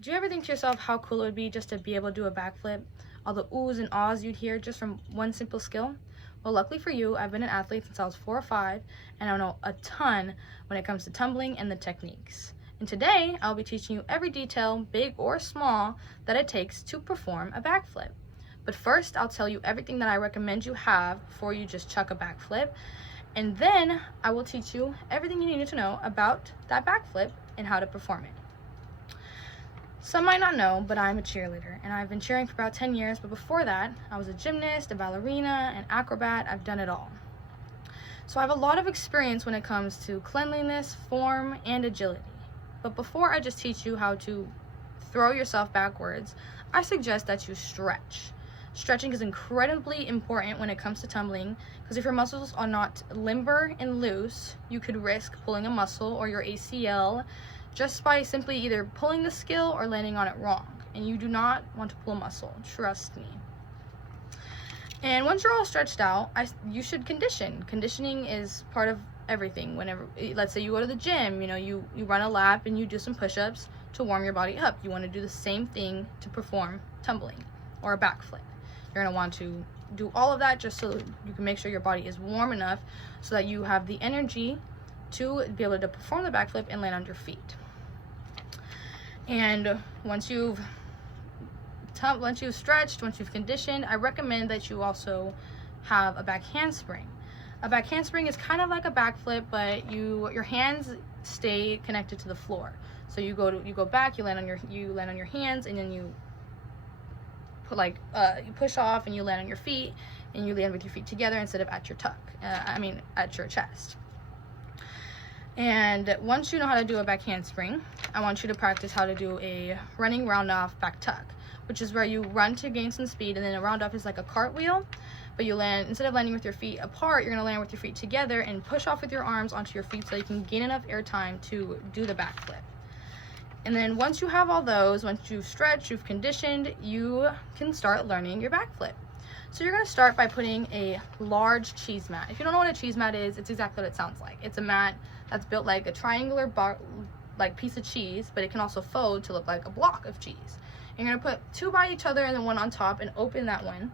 Do you ever think to yourself how cool it would be just to be able to do a backflip? All the oohs and ahs you'd hear just from one simple skill? Well, luckily for you, I've been an athlete since I was 4 or 5, and I know a ton when it comes to tumbling and the techniques. And today, I'll be teaching you every detail, big or small, that it takes to perform a backflip. But first, I'll tell you everything that I recommend you have before you just chuck a backflip. And then I will teach you everything you need to know about that backflip and how to perform it. Some might not know, but I'm a cheerleader, and I've been cheering for about 10 years, but before that, I was a gymnast, a ballerina, an acrobat. I've done it all. So I have a lot of experience when it comes to cleanliness, form, and agility. But before I just teach you how to throw yourself backwards, I suggest that you stretch. Stretching is incredibly important when it comes to tumbling, because if your muscles are not limber and loose, you could risk pulling a muscle or your ACL just by simply either pulling the skill or landing on it wrong. And you do not want to pull a muscle, trust me. And once you're all stretched out, you should condition. Conditioning is part of everything. Whenever, let's say you go to the gym, you run a lap and you do some push-ups to warm your body up. You want to do the same thing to perform tumbling or a backflip. You're going to want to do all of that just so you can make sure your body is warm enough so that you have the energy to be able to perform the backflip and land on your feet. And once you've stretched, once you've conditioned, I recommend that you also have a back handspring. A back handspring is kind of like a backflip, but your hands stay connected to the floor. So you go back, you land on your hands, and then you put you push off and you land on your feet, and you land with your feet together instead of at your at your chest. And once you know how to do a back handspring, I want you to practice how to do a running round off back tuck, which is where you run to gain some speed, and then a round off is like a cartwheel, but you land, instead of landing with your feet apart, you're going to land with your feet together and push off with your arms onto your feet so you can gain enough air time to do the backflip. And then once you have all those, once you've stretched, you've conditioned, you can start learning your backflip. So you're going to start by putting a large cheese mat. If you don't know what a cheese mat is, it's exactly what it sounds like. It's a mat that's built like a triangular piece of cheese, but it can also fold to look like a block of cheese. And you're going to put two by each other and then one on top and open that one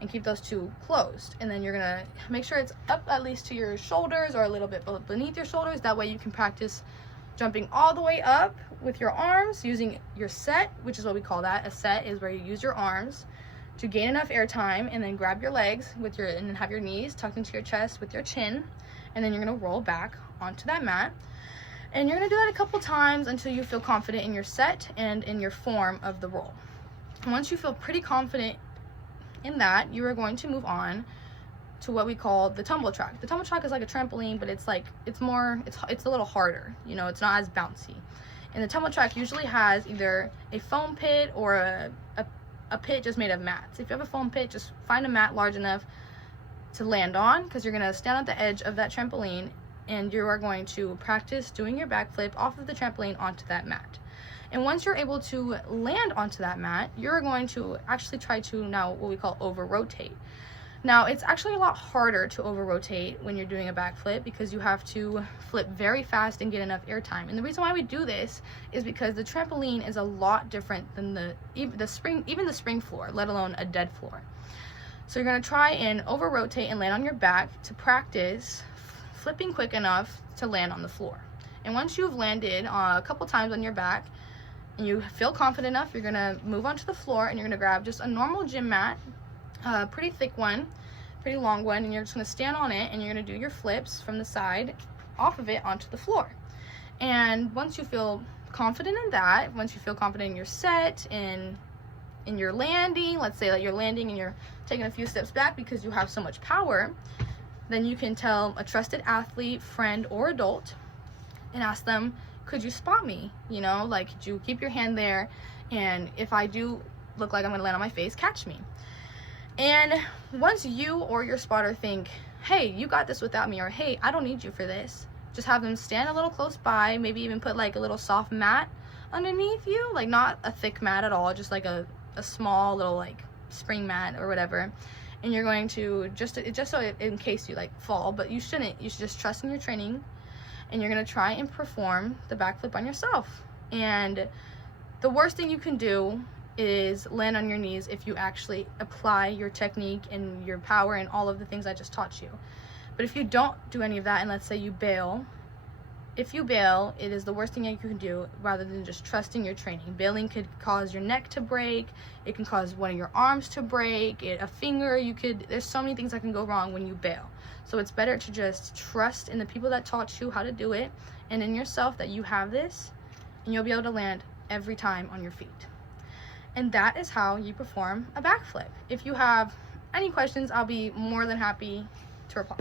and keep those two closed. And then you're going to make sure it's up at least to your shoulders or a little bit beneath your shoulders. That way you can practice jumping all the way up with your arms using your set, which is what we call that. A set is where you use your arms to gain enough air time, and then grab your legs and then have your knees tucked into your chest with your chin, and then you're going to roll back onto that mat. And you're going to do that a couple times until you feel confident in your set and in your form of the roll. And once you feel pretty confident in that, you are going to move on to what we call the tumble track. The tumble track is like a trampoline, but it's a little harder. It's not as bouncy. And the tumble track usually has either a foam pit or a pit just made of mats. If you have a foam pit, just find a mat large enough to land on, because you're going to stand at the edge of that trampoline and you are going to practice doing your backflip off of the trampoline onto that mat. And once you're able to land onto that mat, you're going to actually try to now what we call over rotate. Now, it's actually a lot harder to over rotate when you're doing a backflip because you have to flip very fast and get enough air time. And the reason why we do this is because the trampoline is a lot different than even the spring floor, let alone a dead floor. So you're going to try and over rotate and land on your back to practice flipping quick enough to land on the floor. And once you've landed a couple times on your back and you feel confident enough, you're going to move onto the floor and you're going to grab just a normal gym mat, a pretty thick one, pretty long one, and you're just going to stand on it and you're going to do your flips from the side off of it onto the floor. And once you feel confident in that, once you feel confident in your set and in your landing, let's say that you're landing and you're taking a few steps back because you have so much power, then you can tell a trusted athlete, friend, or adult and ask them, could you spot me? Could you keep your hand there, and if I do look like I'm going to land on my face, catch me. And once you or your spotter think, hey, you got this without me, or hey, I don't need you for this, just have them stand a little close by, maybe even put like a little soft mat underneath you, like not a thick mat at all, just like a small little like spring mat or whatever. And you're going to just so in case you like fall, but you shouldn't, you should just trust in your training, and you're going to try and perform the backflip on yourself. And The worst thing you can do is land on your knees if you actually apply your technique and your power and all of the things I just taught you. But if you don't do any of that, and let's say you bail, if you bail, it is the worst thing you can do rather than just trusting your training. Bailing could cause your neck to break, it can cause one of your arms to break, a finger, there's so many things that can go wrong when you bail. So it's better to just trust in the people that taught you how to do it and in yourself that you have this, and you'll be able to land every time on your feet. And that is how you perform a backflip. If you have any questions, I'll be more than happy to reply.